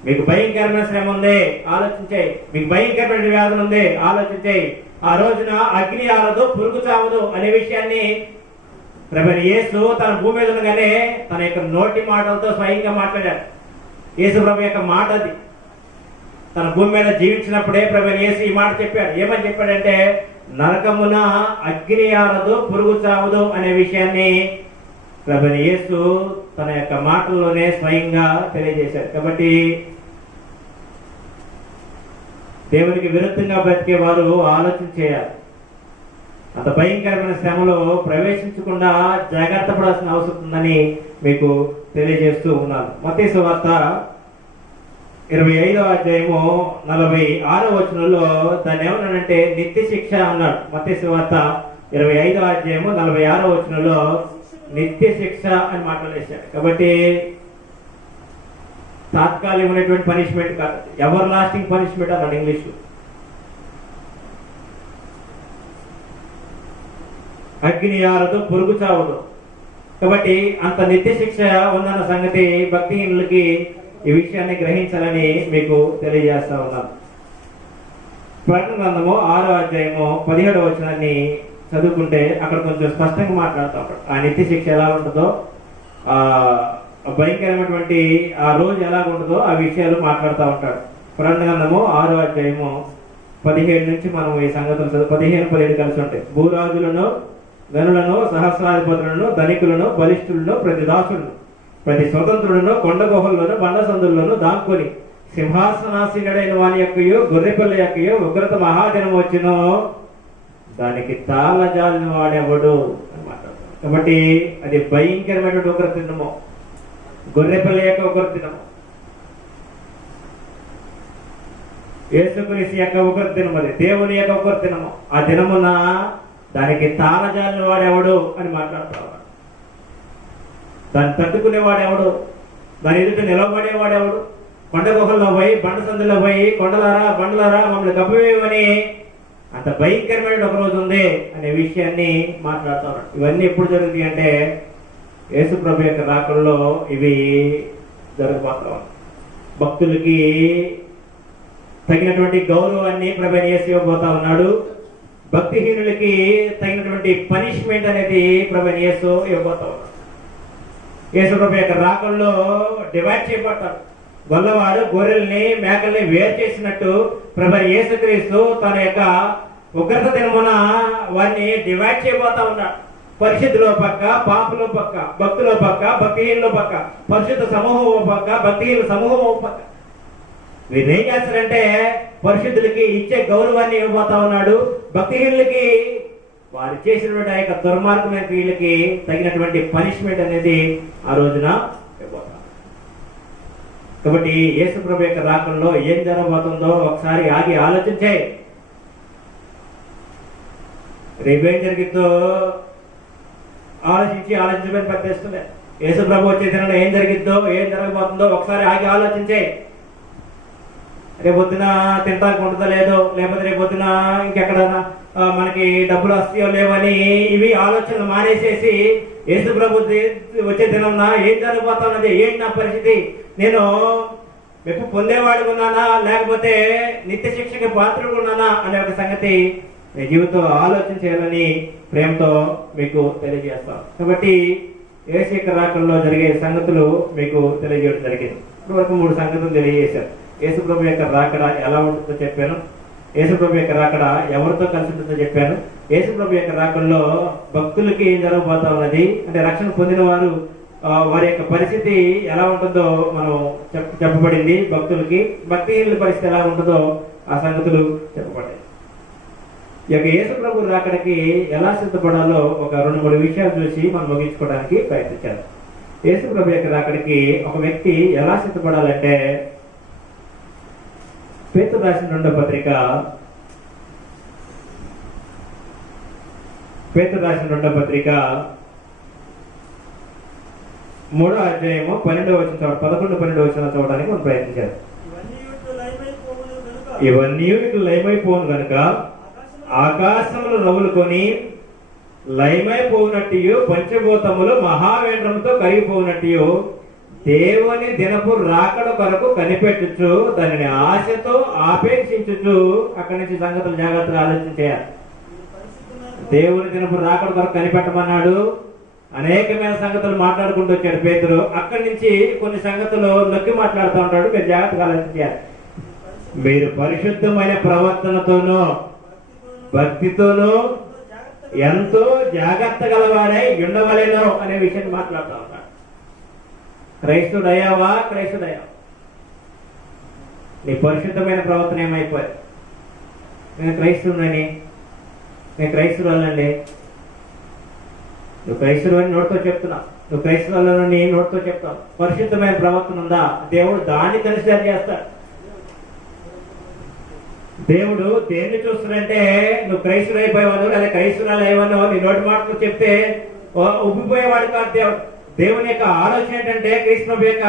మీకు భయంకరమైన శ్రమ ఉంది, ఆలోచించాయి. మీకు భయంకరమైన వ్యాధులు ఉంది, ఆలోచించాయి. ఆ రోజున అగ్ని ఆరదు, పురుగు చావదు అనే విషయాన్ని ప్రభువైన యేసు తన భూమి మీద ఉండగానే తన యొక్క నోటి మాటలతో స్వయంగా మాట్లాడాడు. యేసు ప్రభు యొక్క మాట అది. తన భూమి మీద జీవించినప్పుడే ప్రభువైన యేసు ఈ మాట చెప్పాడు. ఏమని చెప్పాడంటే, నరకమున అగ్ని ఆరదు, పురుగు చావదు అనే విషయాన్ని ప్రభువైన యేసు తన యొక్క మాటల్లోనే స్వయంగా తెలియజేశాడు. కాబట్టి దేవునికి విరుద్ధంగా బ్రతికే వారు ఆలోచన చేయాలి. అంత భయంకరమైన శ్రమలో ప్రవేశించకుండా జాగ్రత్త పడాల్సిన అవసరం ఉందని మీకు తెలియజేస్తూ ఉన్నాను. మత్తయి సువార్త 25వ అధ్యాయము 46వ వచనంలో దాన్ని ఏమన్నాడంటే నిత్య శిక్ష అన్నాడు. మత్తయి సువార్త 25వ అధ్యాయము 46వ వచనంలో నిత్య శిక్ష అని మాట్లాడేశాడు. కాబట్టి తాత్కాలికమైనటువంటి పనిష్మెంట్ కాదు, ఎవర్ లాస్టింగ్ పనిష్మెంట్ అన్నాడు ఇంగ్లీష్. అగ్ని ఆరదు, పురుగు చావదు. కాబట్టి అంత నిత్య శిక్ష ఉందన్న సంగతి భక్తిహీనులకి ఈ విషయాన్ని గ్రహించాలని మీకు తెలియజేస్తా ఉన్నాను. ప్రకటన గ్రంథము 6వ అధ్యాయము 17వ వచనాన్ని చదువుకుంటే అక్కడ కొంచెం స్పష్టంగా మాట్లాడుతూ ఉంటాడు. ఆ నిత్య శిక్ష ఎలా ఉంటుందో, ఆ భయంకరమైనటువంటి ఆ రోజు ఎలా ఉంటుందో ఆ విషయాలు మాట్లాడుతూ ఉంటాడు. ప్రకటన గ్రంథము 6వ అధ్యాయము 17 నుంచి మనం ఈ సంగతులు 15-17 కలిసి ఉంటాయి. భూరాజులను, గనులను, సహస్రాధిపతులను, ధనికులను, బలిష్ఠులను, ప్రతి దాసులను, ప్రతి స్వతంత్రులను కొండ గుహల్లోను బండ సందుల్లోను దాక్కుని సింహాసనాసీనుడైన వాని యొక్కయు గొర్రెపిల్ల యొక్కయు ఉగ్రత మహాదినం వచ్చును, దానికి తాళజాలిన వాడెవడు అని మాట్లాడతారు. కాబట్టి అది భయంకరమైనటువంటి ఉగ్రత దినము, గొర్రెపిల్ల యొక్క ఉగ్రత దినము, యేసుక్రీస్తు యొక్క ఉగ్రత దినము, అది దేవుని యొక్క ఉగ్రత దినము. ఆ దినమున దానికి తాళజాలిన వాడెవడు అని మాట్లాడతారు. దాన్ని తట్టుకునేవాడెవడు, దాని ఎదుట నిలబడేవాడెవడు, కొండ గుహల్లో పోయి బండ సందులో పోయి కొండలారా బండలారా మమ్మల్ని కప్పవేయమని అంత భయంకరమైన ఒక రోజు ఉంది అనే విషయాన్ని మాట్లాడుతారు. ఇవన్నీ ఎప్పుడు జరుగుతాయి అంటే యేసు ప్రభు యొక్క రాకల్లో ఇవి జరగబోతాం. భక్తులకి తగినటువంటి గౌరవాన్ని ప్రభు యేసు ఇవ్వబోతా ఉన్నాడు. భక్తిహీనులకి తగినటువంటి పనిష్మెంట్ అనేది ప్రభు యేసు ఇవ్వబోతా ఉన్నాడు. యేసు ప్రభు యొక్క రాకల్లో డివైడ్ చేయబడతారు. గొల్లవారు గొర్రెల్ని మేకల్ని వేరు చేసినట్టు ప్రభు యేసుక్రీస్తు తన యొక్క ఉగ్రత దినమున వారిని డివైడ్ చేయబోతా ఉన్నాడు. పరిశుద్ధుల పక్క, పాపుల పక్క, భక్తుల పక్క, భక్తిహీనుల పక్క, పరిశుద్ధ సమూహం పక్క, భక్తిహీనుల సమూహం పక్క. వీరు ఏం చేస్తారంటే పరిశుద్ధులకి ఇచ్చే గౌరవాన్ని ఇవ్వబోతా ఉన్నాడు. భక్తిహీనులకి వారు చేసినటువంటి ఆ యొక్క దుర్మార్గమైన క్రియలకి తగినటువంటి పనిష్మెంట్ అనేది ఆ రోజున ఇవ్వబోతారు. కాబట్టి యేసు ప్రభు యొక్క రాకల్లో ఏం జరగబోతుందో ఒకసారి ఆగి ఆలోచించే. రేపేం జరిగిద్దో ఆలోచించమని పనిచేస్తుంది. యేసు ప్రభు వచ్చే దినంలో ఏం జరిగిద్దో ఏం జరగబోతుందో ఒకసారి ఆగి ఆలోచించే. రేపొద్దున తింటానికి ఉంటుందో లేదో, లేకపోతే రేపొద్దున ఇంకెక్కడన్నా మనకి డబ్బులు వస్తాయో లేవని ఇవి ఆలోచనలు మానేసేసి యేసు ప్రభు వచ్చే దినం ఏం జరగబోతా ఉన్నది, ఏంటి నా పరిస్థితి, నేను మెప్పు పొందేవాడిగా ఉన్నానా లేకపోతే నిత్య శిక్షకి పాత్రగా ఉన్నానా అనే ఒక సంగతి మీ జీవితంలో ఆలోచన చేయాలని ప్రేమతో మీకు తెలియజేస్తాం. కాబట్టి యేసు యొక్క రాకల్లో జరిగే సంగతులు మీకు తెలియజేయడం జరిగింది. ఇప్పటివరకు 3 సంగతులు తెలియజేశారు. యేసు ప్రభు యొక్క రాకడ ఎలా ఉంటుందో చెప్పాను. యేసు ప్రభు యొక్క రాకడ ఎవరితో కలిసి ఉంటుందో చెప్పాను. యేసు ప్రభు యొక్క రాకల్లో భక్తులకి ఏం జరగబోతా ఉన్నది అంటే రక్షణ పొందిన వారు వారి యొక్క పరిస్థితి ఎలా ఉంటుందో మనం చెప్పబడింది. భక్తులకి భక్తిహీనుల పరిస్థితి ఎలా ఉంటుందో ఆ సంగతులు చెప్పబడ్డాయి. ఈ యొక్క యేసు ప్రభు రాకడకి ఎలా సిద్ధపడాలో ఒక 2-3 విషయాలు చూసి మనం ముగించుకోవడానికి ప్రయత్నించారు. యేసు ప్రభు యొక్క రాకడకి ఒక వ్యక్తి ఎలా సిద్ధపడాలంటే పేతురు రాసిన 2వ పత్రిక 3వ అధ్యాయము 12వ వచనం 11-12 వచనాలు చదవడానికి మనం ప్రయత్నించారు. ఇవన్నీ ఇట్లు లయమైపోను కనుక ఆకాశములు రవులుకొని లయమైపోనట్టు పంచభూతములు మహావేంద్రముతో కరిగిపోనట్టు దేవుని దినపు రాకడ కొరకు కనిపెట్టుచు దానిని ఆశతో ఆపేక్షించుచు అక్కడి నుంచి సంగతులు జాగ్రత్తగా ఆలోచించేయాలి. దేవుని దినపు రాకడ కొరకు కనిపెట్టమన్నాడు. అనేకమైన సంగతులు మాట్లాడుకుంటూ వచ్చాడు పేతురు. అక్కడి నుంచి కొన్ని సంగతులు నొక్కి మాట్లాడుతూ ఉంటాడు. మీరు జాగ్రత్తగా ఆలోచించాలి. మీరు పరిశుద్ధమైన ప్రవర్తనతోనూ భక్తితోనూ ఎంతో జాగ్రత్త గలవారై ఉండవలేను అనే విషయాన్ని మాట్లాడుతూ ఉంటాడు. క్రైస్తుడయ్యావా? క్రైస్తుడయ్యావా? నీ పరిశుద్ధమైన ప్రవర్తన ఏమైపోయింది? నేను క్రైస్తువునని, నేను క్రైస్తువులండి. నువ్వు క్రైస్తువుని నోటితో చెప్తున్నావు, నువ్వు క్రైస్తువులని నోటితో చెప్తావు. పరిశుద్ధమైన ప్రవర్తన ఉందా? దేవుడు దాన్ని కన్సిడర్ చేస్తాడు. దేవుడు దేన్ని చూస్తున్నాడంటే నువ్వు క్రైస్తువులు అయిపోయేవాడు లేదా క్రైస్తువులు అయ్యేవాడు నీ నోటి మాటలు చెప్తే ఉబ్బిపోయేవాడు కాదు దేవుడు. దేవుని యొక్క ఆలోచన ఏంటంటే, కృష్ణ యొక్క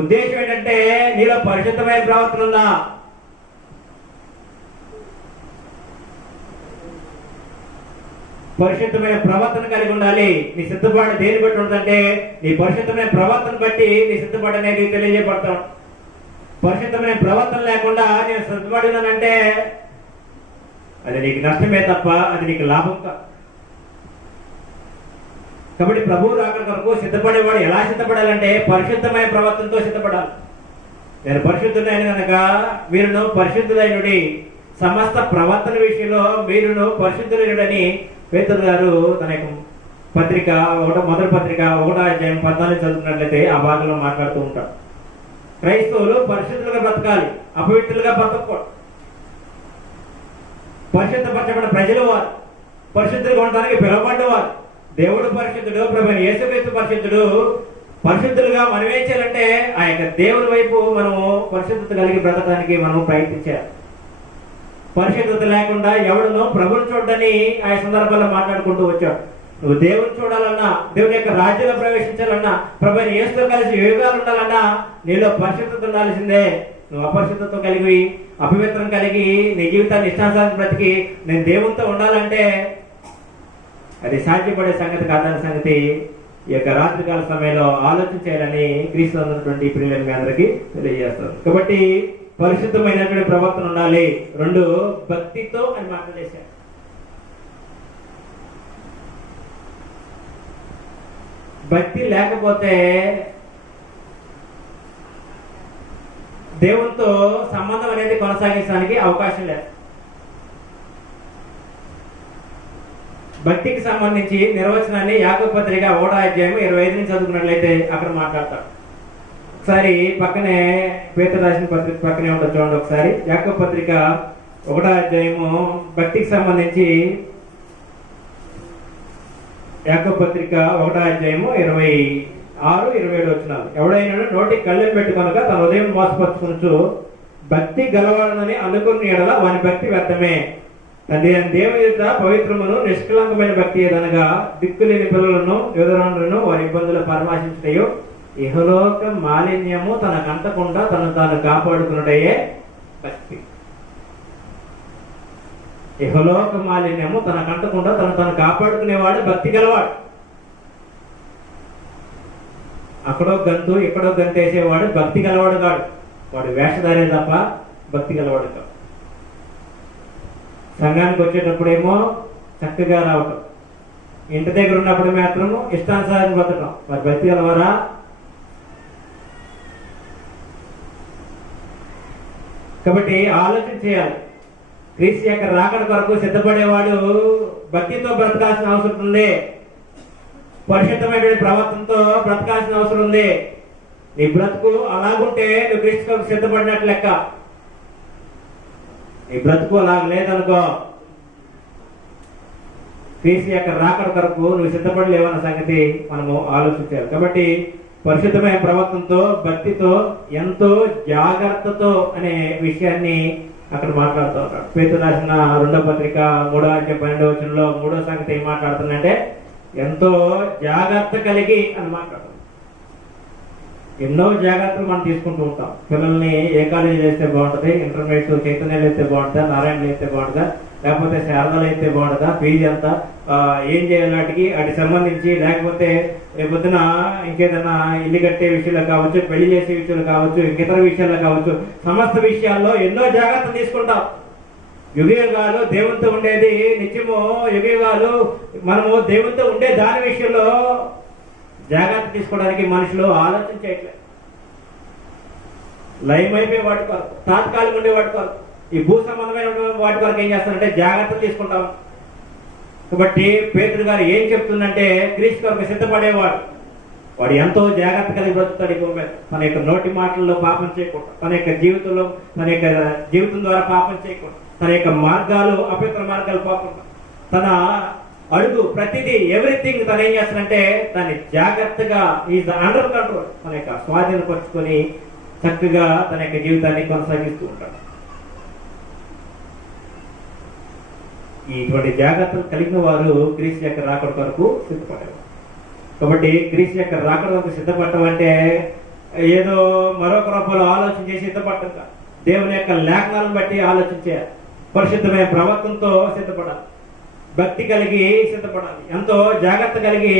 ఉద్దేశం ఏంటంటే నీలో పరిశుద్ధమైన ప్రవర్తన ఉందా? పరిశుద్ధమైన ప్రవర్తన కలిగి ఉండాలి. నీ సిద్ధపాటు దేని బట్టి ఉంటుందంటే నీ పరిశుద్ధమైన ప్రవర్తన బట్టి నీ సిద్ధపాటు అనేది తెలియజేయబడతాం. పరిశుద్ధమైన ప్రవర్తన లేకుండా నేను సిద్ధపడినానంటే అది నీకు నష్టమే తప్ప అది నీకు లాభం కాదు. కాబట్టి ప్రభువు రాకడ కొరకు సిద్ధపడేవాడు ఎలా సిద్ధపడాలంటే పరిశుద్ధమైన ప్రవర్తనతో సిద్ధపడాలి. నేను పరిశుద్ధుడైన కనుక వీరును పరిశుద్ధులైనడి, సమస్త ప్రవర్తన విషయంలో మీరును పరిశుద్ధులైనడని పేతురు గారు తన యొక్క పత్రిక మొదటి పత్రిక 1వ అధ్యాయం 14 చదువుతున్నట్లయితే ఆ భాగంలో మాట్లాడుతూ ఉంటాడు. క్రైస్తవులు పరిశుద్ధులుగా బ్రతకాలి, అపవిత్రులుగా బ్రతకూడదు. పరిశుద్ధపరచబడిన ప్రజలు వారు, పరిశుద్ధులుగా ఉండడానికి పిలువబడ్డవారు. దేవుడు పరిశుద్ధుడు, ప్రభువైన యేసుక్రీస్తు పరిశుద్ధుడు. పరిశుద్ధులుగా మనం ఏం చేయాలంటే ఆ యొక్క దేవుని వైపు మనము పరిశుద్ధత కలిగి బ్రతకడానికి మనము ప్రయత్నించాలి. పరిశుద్ధత లేకుండా ఎవడునో ప్రభుని చూడని ఆ సందర్భాల్లో మాట్లాడుకుంటూ వచ్చాడు. నువ్వు దేవుని చూడాలన్నా, దేవుని యొక్క రాజ్యంలో ప్రవేశించాలన్నా, ప్రభువైన యేసుతో కలిసి యోగాలు ఉండాలన్నా నీలో పరిశుద్ధత ఉండాల్సిందే. నువ్వు అపరిశుద్ధత కలిగి అపవిత్రం కలిగి నీ జీవితాన్ని ఇష్టానుసారం బ్రతికి నేను దేవునితో ఉండాలంటే అది సాధ్యపడే సంగతి కాదన్న సంగతి ఈ యొక్క రాత్రికాల సమయంలో ఆలోచించాలని క్రీస్తు ఉన్నటువంటి ప్రియులను మీ అందరికీ తెలియజేస్తాను. కాబట్టి పరిశుద్ధమైనటువంటి ప్రవర్తన ఉండాలి. 2 భక్తితో అని మాట్లాడేశారు. భక్తి లేకపోతే దేవునితో సంబంధం అనేది కొనసాగించడానికి అవకాశం లేదు. భక్తికి సంబంధించి నిర్వచనాన్ని యాకోబు పత్రిక 1వ అధ్యాయం 25 నుంచి చదువుకున్నట్లయితే అక్కడ మాట్లాడతాడు. ఒకసారి పక్కనే పేతురు రాసిన పత్రిక పక్కనే ఉంటుంది చూడండి. ఒకసారి యాకోబు పత్రిక 1వ అధ్యాయము భక్తికి సంబంధించి యాకోబు పత్రిక 1వ అధ్యాయము 26, 27 వచనాలు. ఎవడైనా నోటికి కళ్ళెం పెట్టుకొనక తన ఉదయం మోసపరుచుకొనుచు భక్తి గలవాడనని అనుకున్న ఎడల వాని భక్తి వ్యర్థమే. తండ్రి దేవుని ఎదుట పవిత్రమును నిష్కలంకమైన భక్తి ఏదనగా దిక్కులేని పిల్లలను యోధరాలను వారి ఇబ్బందులు పరామర్శించటయో ఇహలోక మాలిన్యము తనకంటకుండా తను తాను కాపాడుకున్నటయే భక్తి. ఇహలోక మాలిన్యము తనకంటకుండా తను తాను కాపాడుకునేవాడు భక్తి గలవాడు. అక్కడో గంతు ఇక్కడో గంతు వేసేవాడు భక్తి గలవాడు కాడు. వాడు వేషధారే తప్ప భక్తి గలవాడు కాదు. సంఘానికి వచ్చేటప్పుడేమో చక్కగా రావటం, ఇంటి దగ్గర ఉన్నప్పుడు మాత్రము ఇష్టానుసారం బతకడం. వారి భక్తి గలవారా? కాబట్టి ఆలోచన చేయాలి. క్రీస్తు యొక్క రాకడ కొరకు సిద్ధపడేవాడు భక్తితో బ్రతకాల్సిన అవసరం ఉంది. పరిశుద్ధమైనటువంటి ప్రవర్తనతో బ్రతకాల్సిన అవసరం ఉంది. నీ బ్రతుకు అలాగుంటే నువ్వు క్రీస్తు కొరకు సిద్ధపడినట్లు లెక్క. నీ బ్రతుకు అలా లేదనుకో, క్రీస్తు యొక్క రాకడ కొరకు నువ్వు సిద్ధపడలేవన్న సంగతి మనము ఆలోచించాలి. కాబట్టి పరిశుద్ధమైన ప్రవర్తనతో భక్తితో ఎంతో జాగ్రత్తతో అనే విషయాన్ని అక్కడ మాట్లాడుతూ ఉంటాడు. పేతురు రాసిన 2వ పత్రిక 3వ అధ్యాయం 12వ వచనంలో 3వ సంగతి ఏం మాట్లాడుతుందంటే ఎంతో జాగ్రత్త కలిగి అని మాట్లాడుతుంది. ఎన్నో జాగ్రత్తలు మనం తీసుకుంటూ ఉంటాం. పిల్లల్ని ఏ కాలేజీ వేస్తే బాగుంటుంది, ఇంటర్మీడియట్ చైతన్యాలు వేస్తే బాగుంటుందా, నారాయణలు వేస్తే బాగుంటుందా, లేకపోతే శారదాలు అయితే బాగుంటుందా, ఫీజు ఎంత, ఏం చేయాలి వాటికి, వాటికి సంబంధించి, లేకపోతే రేపొద్దున ఇంకేదైనా ఇల్లు కట్టే విషయంలో కావచ్చు, పెళ్లి చేసే విషయంలో కావచ్చు, ఇంకితర విషయాల్లో కావచ్చు, సమస్త విషయాల్లో ఎన్నో జాగ్రత్తలు తీసుకుంటాం. యుగయుగాలు దేవునితో ఉండేది నిత్యము, యుగయుగాలు మనము దేవునితో ఉండే దాని విషయంలో జాగ్రత్త తీసుకోవడానికి మనుషులు ఆలోచన చేయట్లేదు. లయమైపోయే వాటి కొరకు, తాత్కాలిక ఉండే వాటి కొరకు, ఈ భూ సంబంధమైన వాటి కొరకు ఏం చేస్తారంటే జాగ్రత్తలు తీసుకుంటాం. కాబట్టి పేతురు గారు ఏం చెప్తుందంటే, క్రీస్తు కొరకు సిద్ధపడేవాడు వాడు ఎంతో జాగ్రత్త కలిగి బ్రతుకుతాడు ఈ భూమి మీద. తన యొక్క నోటి మాటల్లో పాపం చేయకుండా, తన యొక్క జీవితంలో, తన యొక్క జీవితం ద్వారా పాపం చేయకుండా, తన యొక్క మార్గాలు అపవిత్ర మార్గాలు పోకుండా, తన అడుగు ప్రతిదీ ఎవ్రీథింగ్ తను ఏం చేస్తాడంటే దాన్ని జాగ్రత్తగా ఈజ్ అండర్ కంట్రోల్, తన యొక్క స్వాధీనపరుచుకొని చక్కగా తన యొక్క జీవితాన్ని కొనసాగిస్తూ ఉంటాడు. ఇటువంటి జాగ్రత్తలు కలిగిన వారు క్రీస్తు యొక్క రాకడ కొరకు సిద్ధపడేవారు. కాబట్టి క్రీస్తు యొక్క రాకడ కొరకు సిద్ధపడటం అంటే ఏదో మరొక రూపంలో ఆలోచన చేసి సిద్ధపడటం, దేవుని యొక్క లేఖనాలను బట్టి ఆలోచించాలి, పరిశుద్ధమైన ప్రవర్తనతో సిద్ధపడాలి, భక్తి కలిగి సిద్ధపడాలి, ఎంతో జాగ్రత్త కలిగి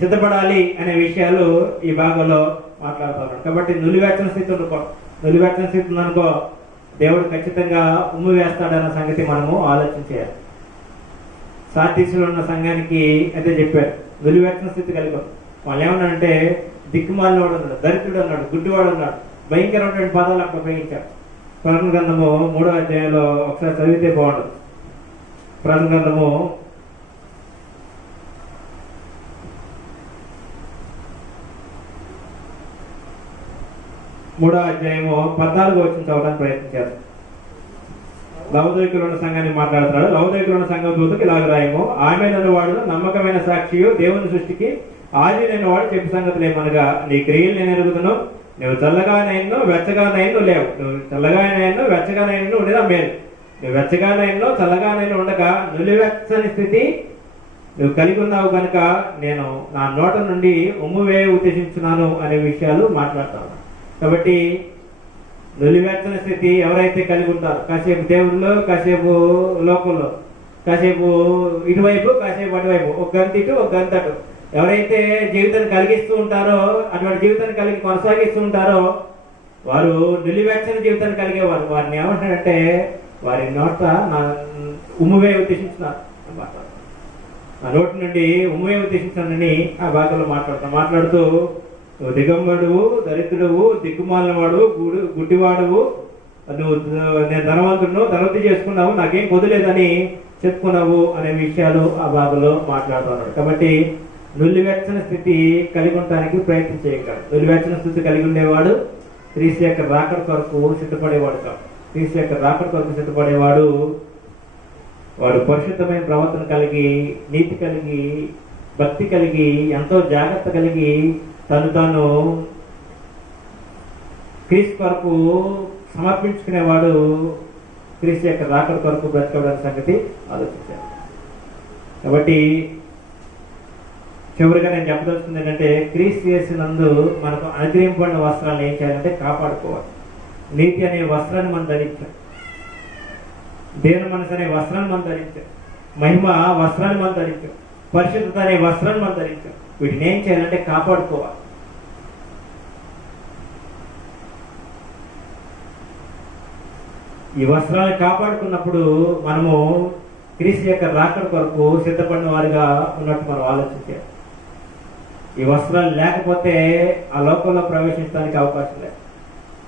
సిద్ధపడాలి అనే విషయాలు ఈ భాగంలో మాట్లాడుతున్నాడు. కాబట్టి నులివేచ్చని స్థితి ఉండకూడదు. నులివేచ్చని స్థితి ఉందనుకో దేవుడు ఖచ్చితంగా ఉమ్ము వేస్తాడన్న సంగతి మనము ఆలోచించాలి. సాతీసులో ఉన్న సంఘానికి అయితే చెప్పారు, నులివేచ్చని స్థితి కలిగి వాళ్ళు ఏమన్నాడంటే దిక్కుమాలిన వాడు అన్నాడు, దరిద్రుడు అన్నాడు, గుడ్డివాడు అన్నాడు, భయంకరమైన పదాలు అక్కడ ఉపయోగించాడు. ప్రకటన గ్రంథము 3వ అధ్యాయంలో ఒకసారి చదివితే బాగుండదు. ప్రకటన గ్రంథము 3వ అధ్యాయము 14వ వచనం చదవడానికి ప్రయత్నించారు. లవోదికీయులో ఉన్న సంఘాన్ని మాట్లాడుతున్నాడు. లవోదికీయులో ఉన్న సంఘం దూతకు ఇలాగ రాయము, ఆమె వాడు నమ్మకమైన సాక్షియు, దేవుని సృష్టికి ఆదినైన వాడు చెప్పు సంగతులు ఏమనగా, నీ క్రియలు నేను ఎరుగుదును, నువ్వు చల్లగానైనను వెచ్చగానైనను లేవు, నువ్వు చల్లగానైనను వెచ్చగానైనను ఉండేదా మేలు, నువ్వు వెచ్చగానైనను చల్లగానైనా ఉండగా నులివెచ్చని స్థితి నువ్వు కలిగి ఉన్నావు కనుక నేను నా నోట నుండి ఉమ్ము వేయ ఉద్దేశించున్నాను అనే విషయాలు మాట్లాడతాను. కాబట్టి నులివెచ్చని స్థితి ఎవరైతే కలిగి ఉంటారో, కాసేపు దేవుళ్ళు, కాసేపు లోకంలో, కాసేపు ఇటువైపు, కాసేపు అటువైపు, ఒక గంట ఇటు ఒక గంట అటు, ఎవరైతే జీవితాన్ని కలిగిస్తూ ఉంటారో, అటువంటి జీవితాన్ని కలిగి కొనసాగిస్తూ ఉంటారో వారు నిలివెచ్చని జీవితాన్ని కలిగేవారు. వారిని ఏమంటారంటే వారి నోట నా ఉమ్మువే ఉద్దేశించినారు అన్నమాట. ఆ నోటి నుండి ఉమ్మువే ఉద్దేశించానని ఆ భాగంలో మాట్లాడుతూ నువ్వు దిగంబడువు, దరిద్రుడువు, దిక్కుమాలిన వాడు, గుడ్డివాడువు, నువ్వు నేను ధనవంతుడును, ధనవృద్ధి చేసుకున్నావు, నాకేం కుదలేదని చెప్పుకున్నావు అనే విషయాలు ఆ భాగంలో మాట్లాడుతున్నాడు. కాబట్టి నులివెచ్చని స్థితి కలిగి ఉండటానికి ప్రయత్నం చేయగలడు. నులివెచ్చని స్థితి కలిగి ఉండేవాడు క్రీస్తు యొక్క రాకడ కొరకు సిద్ధపడేవాడు కాదు. క్రీస్తు యొక్క రాకడ కొరకు సిద్ధపడేవాడు వాడు పరిశుద్ధమైన ప్రవర్తన కలిగి, నీతి కలిగి, భక్తి కలిగి, ఎంతో జాగ్రత్త కలిగి తాను క్రీస్తు కొరకు సమర్పించుకునేవాడు క్రీస్తు యొక్క రాకడ కొరకు బ్రతకడానికి సంగతి ఆలోచించాడు. కాబట్టి చివరిగా నేను చెప్పదలుచుకుంది ఏంటంటే, క్రీస్తు యేసునందు మనకు అనుగ్రహింపబడిన వస్త్రాలను ఏం చేయాలంటే కాపాడుకోవాలి. నీతి అనే వస్త్రాన్ని మనం ధరించాం, దేవుని మనసు అనే వస్త్రాన్ని మనం ధరించాం, మహిమ వస్త్రాన్ని మనం ధరించాం, పరిశుద్ధత అనే వస్త్రాన్ని మనం ధరించాం. వీటిని ఏం చేయాలంటే కాపాడుకోవాలి. ఈ వస్త్రాన్ని కాపాడుకున్నప్పుడు మనము క్రీస్తు యొక్క రాకడ కొరకు సిద్ధపడిన వారిగా ఉన్నట్టు మనం ఆలోచించాలి. ఈ వస్త్రాలు లేకపోతే ఆ లోకంలో ప్రవేశించడానికి అవకాశం లేదు.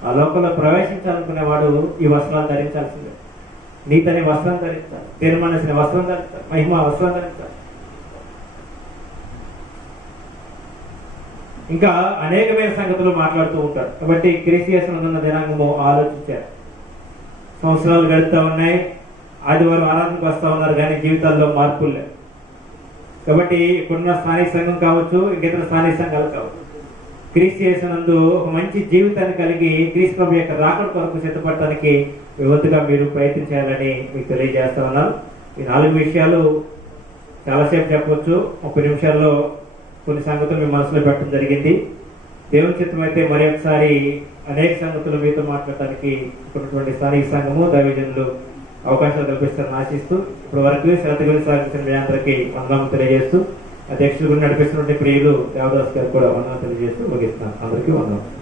ఆ లోకంలో ప్రవేశించాలనుకునేవాడు ఈ వస్త్రాలు ధరించాల్సిందే. నీతి అనే వస్త్రం ధరించాలి, దేవుని మనసు అనే వస్త్రం ధరించాలి, మహిమ వస్త్రం ధరించాలి. ఇంకా అనేకమైన సంగతులు మాట్లాడుతూ ఉంటారు. కాబట్టి క్రీస్తు యేసునందున్న జనాంగము ఆలోచించారు. సంవత్సరాలు గడుస్తూ ఉన్నాయి, ఆదివారం ఆరాధనకు వస్తూ ఉన్నారు, కానీ జీవితాల్లో మార్పులు లేవు. కాబట్టి ఇప్పుడున్న స్థానిక సంఘం కావచ్చు, ఇంకితర స్థానిక సంఘాలు కావచ్చు, క్రీస్తు యేసునందు ఒక మంచి జీవితాన్ని కలిగి క్రీస్తు ప్రభు యొక్క రాకడ కొరకు సిద్ధపడటానికి వివత్తుగా మీరు ప్రయత్నించాలని మీకు తెలియజేస్తా ఉన్నాను. ఈ 4 విషయాలు చాలాసేపు చెప్పవచ్చు, 30 నిమిషాల్లో కొన్ని సంగతులు మీ మనసులో పెట్టడం జరిగింది. దేవుని చిత్తం అయితే మరి ఒకసారి అనేక సంగతులు మీతో మాట్లాడటానికి ఇప్పుడున్నటువంటి స్థానిక సంఘము, దైవజనులు అవకాశాలు కల్పిస్తారని ఆశిస్తూ ఇప్పుడు వరకు శ్రద్ధ గురించి సాగించిన మీ అందరికీ వందనాలు తెలియజేస్తూ అధ్యక్షులు గురించి నడిపిస్తున్నటువంటి ప్రియులు దేవదాస్ గారు కూడా వందనాలు తెలియజేస్తూ ముగిస్తున్నాను. అందరికీ వందనాలు.